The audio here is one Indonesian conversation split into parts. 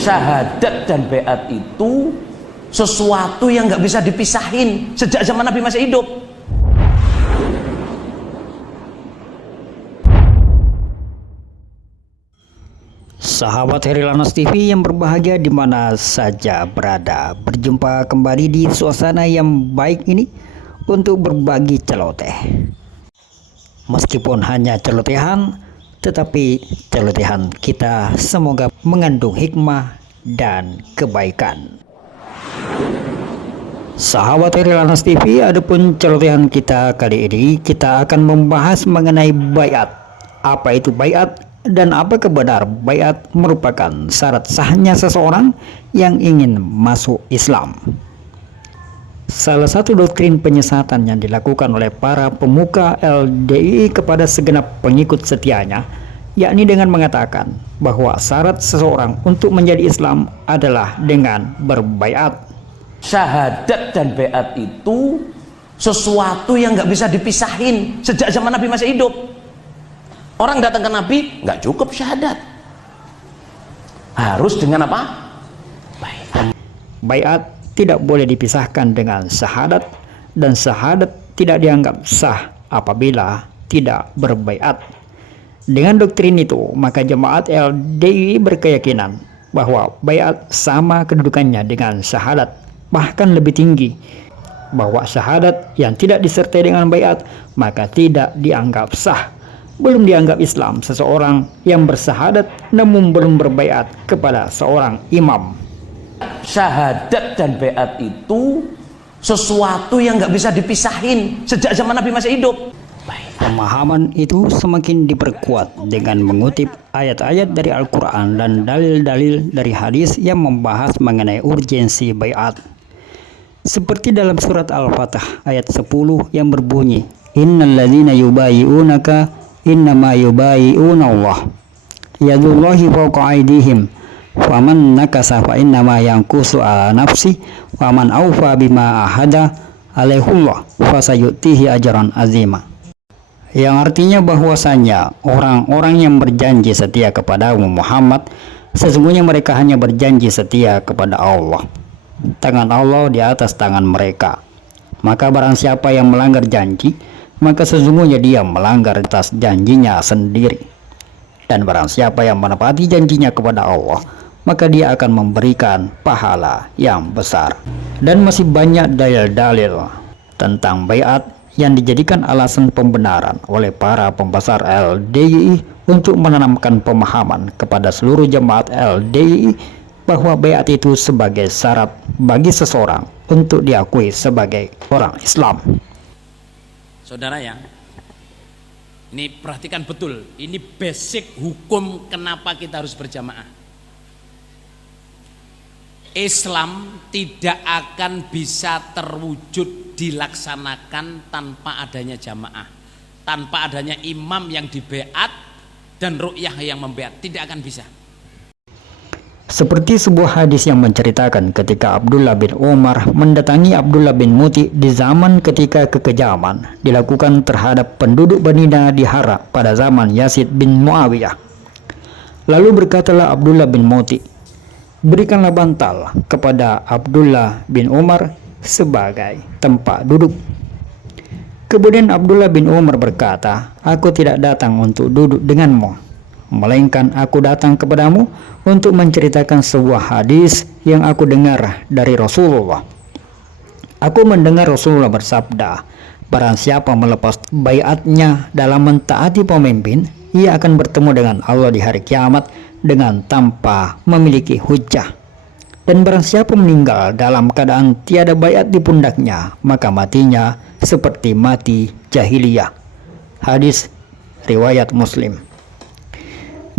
Syahadat dan baiat itu sesuatu yang nggak bisa dipisahin sejak zaman Nabi masih hidup. Sahabat Herilanas TV yang berbahagia di mana saja berada, berjumpa kembali di suasana yang baik ini untuk berbagi celoteh. Meskipun hanya celotehan, tetapi celotehan kita semoga mengandung hikmah dan kebaikan. Sahabat Herilanas TV, adapun celotehan kita kali ini kita akan membahas mengenai baiat. Apa itu baiat? Dan apakah benar baiat merupakan syarat sahnya seseorang yang ingin masuk Islam? Salah satu doktrin penyesatan yang dilakukan oleh para pemuka LDII kepada segenap pengikut setianya, yakni dengan mengatakan bahwa syarat seseorang untuk menjadi Islam adalah dengan berbaiat. Syahadat dan baiat itu sesuatu yang nggak bisa dipisahin sejak zaman Nabi masih hidup. Orang datang ke Nabi, nggak cukup syahadat. Harus dengan apa? Baiat. Baiat tidak boleh dipisahkan dengan syahadat, dan syahadat tidak dianggap sah apabila tidak berbaiat. Dengan doktrin itu, maka jemaat LDII berkeyakinan bahwa baiat sama kedudukannya dengan syahadat, bahkan lebih tinggi. Bahwa syahadat yang tidak disertai dengan baiat, maka tidak dianggap sah. Belum dianggap Islam seseorang yang bersyahadat namun belum berbaiat kepada seorang imam. Syahadat dan baiat itu sesuatu yang nggak bisa dipisahin sejak zaman Nabi masih hidup. Pemahaman itu semakin diperkuat dengan mengutip ayat-ayat dari Al-Quran dan dalil-dalil dari hadis yang membahas mengenai urgensi baiat. Seperti dalam surat Al-Fatah ayat 10 yang berbunyi, Innal ladzina yubayi'unaka innama yubayi'una Allah yadullahi fawqa aydihim faman nakasa fa innama yankusu ala nafsi faman awfa bima ahada alaihullah fasayutihi ajran azima. Yang artinya bahwasanya orang-orang yang berjanji setia kepada Muhammad, sesungguhnya mereka hanya berjanji setia kepada Allah. Tangan Allah di atas tangan mereka. Maka barang siapa yang melanggar janji, maka sesungguhnya dia melanggar atas janjinya sendiri. Dan barang siapa yang menepati janjinya kepada Allah, maka dia akan memberikan pahala yang besar. Dan masih banyak dalil-dalil tentang baiat yang dijadikan alasan pembenaran oleh para pembesar LDII untuk menanamkan pemahaman kepada seluruh jemaat LDII bahwa baiat itu sebagai syarat bagi seseorang untuk diakui sebagai orang Islam. Saudara ya, ini perhatikan betul, ini basic hukum kenapa kita harus berjamaah. Islam tidak akan bisa terwujud dilaksanakan tanpa adanya jamaah, tanpa adanya imam yang dibaiat dan ru'yah yang membaiat, tidak akan bisa. Seperti sebuah hadis yang menceritakan ketika Abdullah bin Umar mendatangi Abdullah bin Muti di zaman ketika kekejaman dilakukan terhadap penduduk Bani Nadihara pada zaman Yazid bin Muawiyah. Lalu berkatalah Abdullah bin Muti, berikanlah bantal kepada Abdullah bin Umar sebagai tempat duduk. Kemudian Abdullah bin Umar berkata, aku tidak datang untuk duduk denganmu, melainkan aku datang kepadamu untuk menceritakan sebuah hadis yang aku dengar dari Rasulullah. Aku mendengar Rasulullah bersabda, barang siapa melepas baiatnya dalam mentaati pemimpin, ia akan bertemu dengan Allah di hari kiamat dengan tanpa memiliki hujjah. Dan barang siapa meninggal dalam keadaan tiada baiat di pundaknya, maka matinya seperti mati jahiliyah. Hadis riwayat Muslim.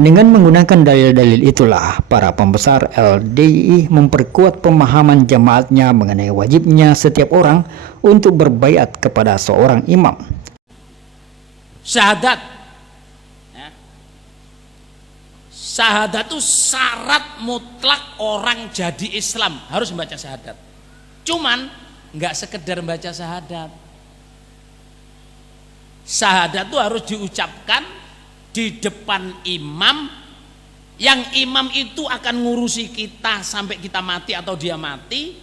Dengan menggunakan dalil-dalil itulah para pembesar LDII memperkuat pemahaman jemaatnya mengenai wajibnya setiap orang untuk berbaiat kepada seorang imam. Syahadat, ya. Syahadat itu syarat mutlak orang jadi Islam, harus membaca syahadat. Cuman nggak sekedar membaca syahadat. Syahadat itu harus diucapkan di depan imam Yang imam itu akan ngurusi kita sampai kita mati atau dia mati,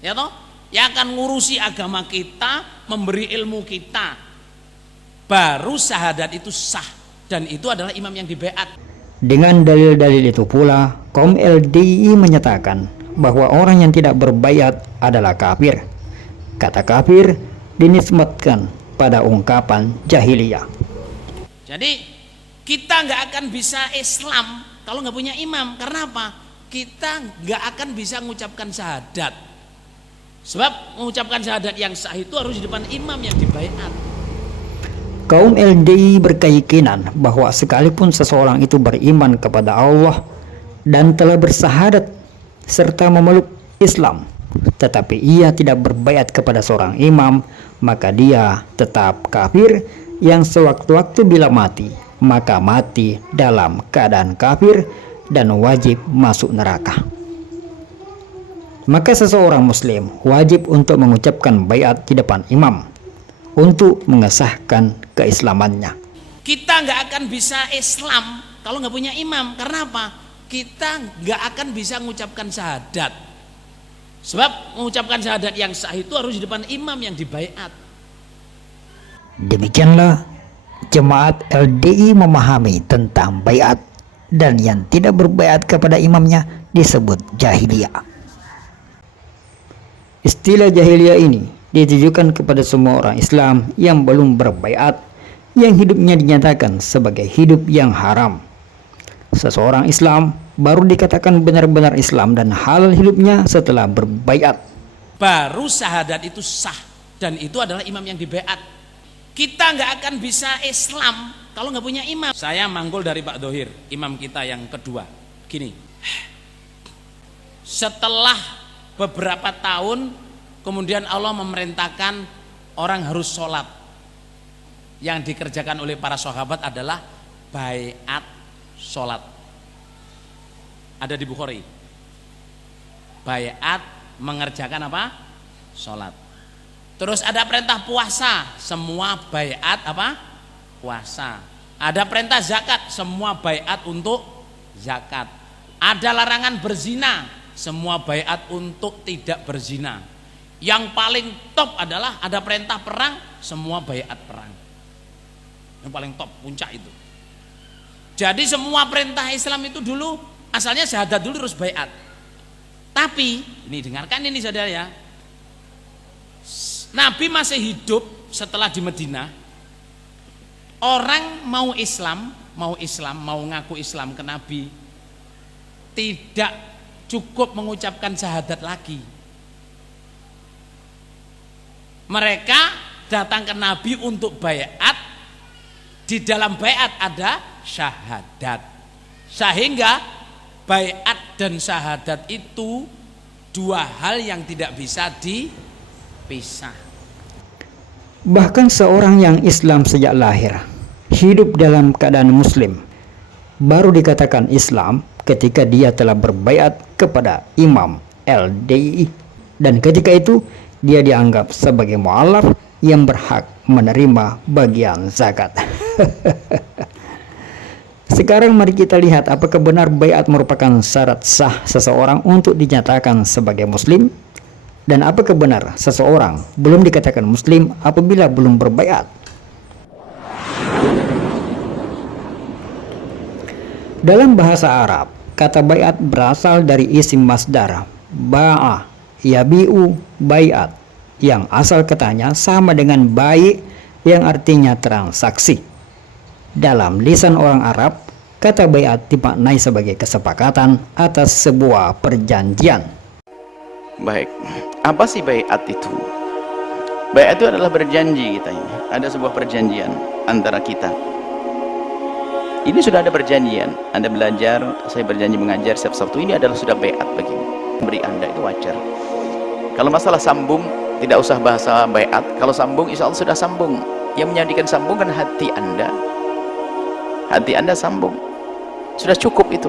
ya toh? Yang akan ngurusi agama kita, memberi ilmu kita. Baru syahadat itu sah, dan itu adalah imam yang dibeat. Dengan dalil-dalil itu pula, kaum LDI menyatakan bahwa orang yang tidak berbaiat adalah kafir. Kata kafir dinisbatkan pada ungkapan jahiliyah. Jadi kita nggak akan bisa Islam kalau nggak punya imam. Karena apa? Kita nggak akan bisa mengucapkan syahadat. Sebab mengucapkan syahadat yang sah itu harus di depan imam yang dibaiat. Kaum LDI berkeyakinan bahwa sekalipun seseorang itu beriman kepada Allah dan telah bersyahadat serta memeluk Islam, tetapi ia tidak berbaiat kepada seorang imam, maka dia tetap kafir yang sewaktu-waktu bila mati, maka mati dalam keadaan kafir dan wajib masuk neraka. Maka seseorang muslim wajib untuk mengucapkan baiat di depan imam untuk mengesahkan keislamannya. Kita nggak akan bisa Islam kalau nggak punya imam. Karena apa? Kita nggak akan bisa mengucapkan syahadat. Sebab mengucapkan syahadat yang sah itu harus di depan imam yang dibaiat. Demikianlah jemaat LDI memahami tentang baiat, dan yang tidak berbaiat kepada imamnya disebut jahiliyah. Istilah jahiliyah ini ditujukan kepada semua orang Islam yang belum berbaiat, yang hidupnya dinyatakan sebagai hidup yang haram. Seseorang Islam baru dikatakan benar-benar Islam dan halal hidupnya setelah berbaiat. Baru syahadat itu sah, dan itu adalah imam yang dibaiat. Kita nggak akan bisa Islam kalau nggak punya imam. Saya manggul dari Pak Dohir, imam kita yang kedua. Gini, setelah beberapa tahun kemudian Allah memerintahkan orang harus sholat. Yang dikerjakan oleh para sahabat adalah baiat sholat. Ada di Bukhari. Baiat mengerjakan apa? Sholat. Terus ada perintah puasa, semua baiat apa? Puasa. Ada perintah zakat, semua baiat untuk zakat. Ada larangan berzina, semua baiat untuk tidak berzina. Yang paling top adalah ada perintah perang, semua baiat perang. Yang paling top, puncak itu. Jadi semua perintah Islam itu dulu asalnya syahadat dulu terus baiat. Tapi ini dengarkan ini saudara ya, Nabi masih hidup setelah di Madinah. Orang mau Islam, mau ngaku Islam ke Nabi, tidak cukup mengucapkan syahadat lagi. Mereka datang ke Nabi untuk baiat. Di dalam baiat ada syahadat. Sehingga baiat dan syahadat itu dua hal yang tidak bisa dipisah. Bahkan seorang yang Islam sejak lahir, hidup dalam keadaan muslim, baru dikatakan Islam ketika dia telah berbaiat kepada imam LDI, dan ketika itu dia dianggap sebagai mu'alaf yang berhak menerima bagian zakat. Sekarang mari kita lihat apakah benar baiat merupakan syarat sah seseorang untuk dinyatakan sebagai muslim, dan apakah benar seseorang belum dikatakan muslim apabila belum berbaiat. Dalam bahasa Arab, kata baiat berasal dari isim masdar ba'a yabi'u baiat, yang asal katanya sama dengan bai yang artinya transaksi. Dalam lisan orang Arab, kata baiat dimaknai sebagai kesepakatan atas sebuah perjanjian. Baik, apa sih baiat itu? Baiat itu adalah berjanji kita ini. Ada sebuah perjanjian antara kita. Ini sudah ada perjanjian. Anda belajar, saya berjanji mengajar setiap Sabtu, ini adalah sudah baiat begini. Beri Anda itu wajar. Kalau masalah sambung, tidak usah bahasa baiat. Kalau sambung, insya Allah sudah sambung. Yang menjadikan sambung kan hati Anda. Hati Anda sambung. Sudah cukup itu.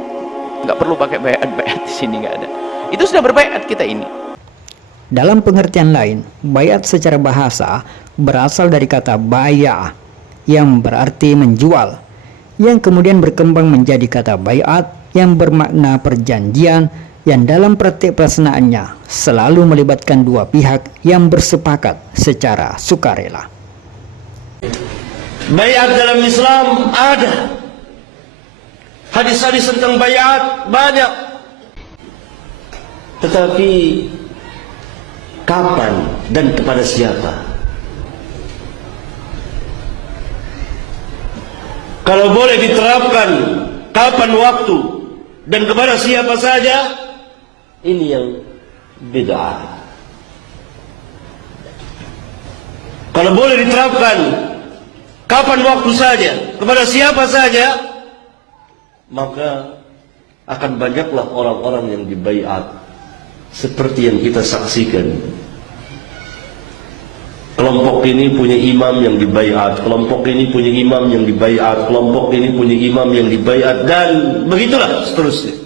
Nggak perlu pakai baiat di sini, nggak ada. Itu sudah berbaiat kita ini. Dalam pengertian lain, baiat secara bahasa berasal dari kata baya yang berarti menjual, yang kemudian berkembang menjadi kata baiat yang bermakna perjanjian yang dalam praktik pelaksanaannya selalu melibatkan dua pihak yang bersepakat secara sukarela. Baiat dalam Islam ada. Hadis-hadis tentang baiat banyak. Tetapi kapan dan kepada siapa? Kalau boleh diterapkan kapan waktu dan kepada siapa saja, ini yang bid'ah. Kalau boleh diterapkan kapan waktu saja, kepada siapa saja, maka akan banyaklah orang-orang yang dibaiat seperti yang kita saksikan. Kelompok ini punya imam yang dibaiat, kelompok ini punya imam yang dibaiat, kelompok ini punya imam yang dibaiat, dan begitulah seterusnya.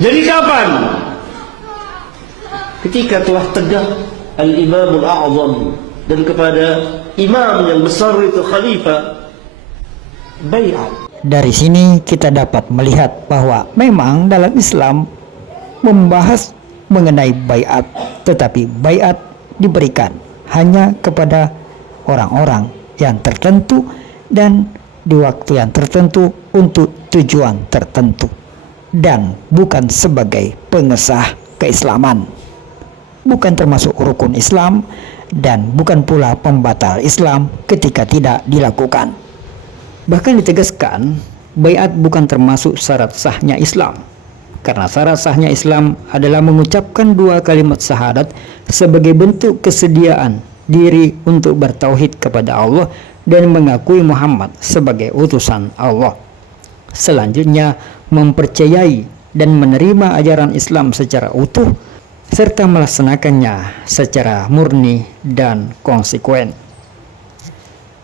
Jadi kapan? Ketika telah tegak Al-Imamul A'zam dan kepada imam yang besar itu khalifah, baiat. Dari sini kita dapat melihat bahwa memang dalam Islam membahas mengenai baiat, tetapi baiat diberikan hanya kepada orang-orang yang tertentu dan di waktu yang tertentu untuk tujuan tertentu, dan bukan sebagai pengesah keislaman, bukan termasuk rukun Islam, dan bukan pula pembatal Islam ketika tidak dilakukan. Bahkan ditegaskan, baiat bukan termasuk syarat sahnya Islam, karena syarat sahnya Islam adalah mengucapkan dua kalimat syahadat sebagai bentuk kesediaan diri untuk bertauhid kepada Allah dan mengakui Muhammad sebagai utusan Allah. Selanjutnya, mempercayai dan menerima ajaran Islam secara utuh serta melaksanakannya secara murni dan konsekuen.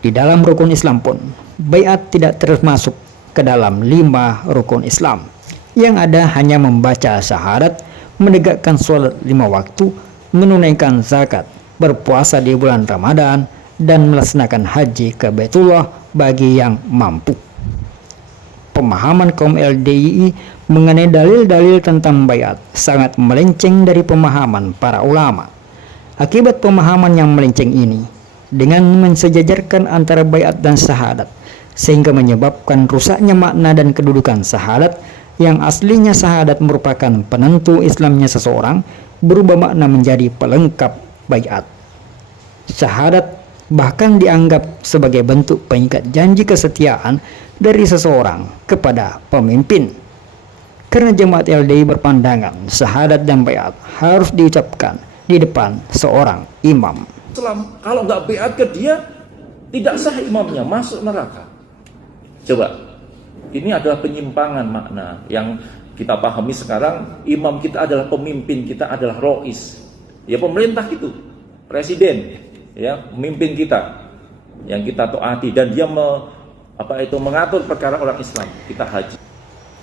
Di dalam rukun Islam pun, baiat tidak termasuk ke dalam 5 rukun Islam. Yang ada hanya membaca syahadat, menegakkan sholat 5 waktu, menunaikan zakat, berpuasa di bulan Ramadan, dan melaksanakan haji ke Baitullah bagi yang mampu. Pemahaman kaum LDII mengenai dalil-dalil tentang baiat sangat melenceng dari pemahaman para ulama. Akibat pemahaman yang melenceng ini, dengan mensejajarkan antara baiat dan syahadat, sehingga menyebabkan rusaknya makna dan kedudukan syahadat, yang aslinya syahadat merupakan penentu Islamnya seseorang, berubah makna menjadi pelengkap baiat. Syahadat bahkan dianggap sebagai bentuk pengikat janji kesetiaan dari seseorang kepada pemimpin. Karena jemaat LDI berpandangan syahadat dan baiat harus diucapkan di depan seorang imam. Islam, kalau nggak baiat ke dia, tidak sah imamnya, masuk neraka. Coba. Ini adalah penyimpangan makna yang kita pahami sekarang. Imam kita adalah pemimpin, kita adalah rois. Ya, pemerintah itu, presiden, ya, pemimpin kita yang kita taati, dan dia mengatur perkara orang Islam. Kita haji.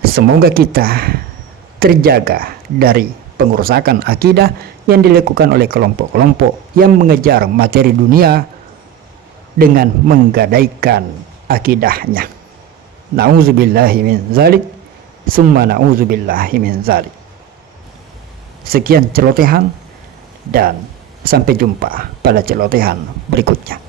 Semoga kita terjaga dari pengerusakan akidah yang dilakukan oleh kelompok-kelompok yang mengejar materi dunia dengan menggadaikan akidahnya. Na'udzubillahi min zalik, summa na'udzubillahi min zalik. Sekian celotehan, dan sampai jumpa pada celotehan berikutnya.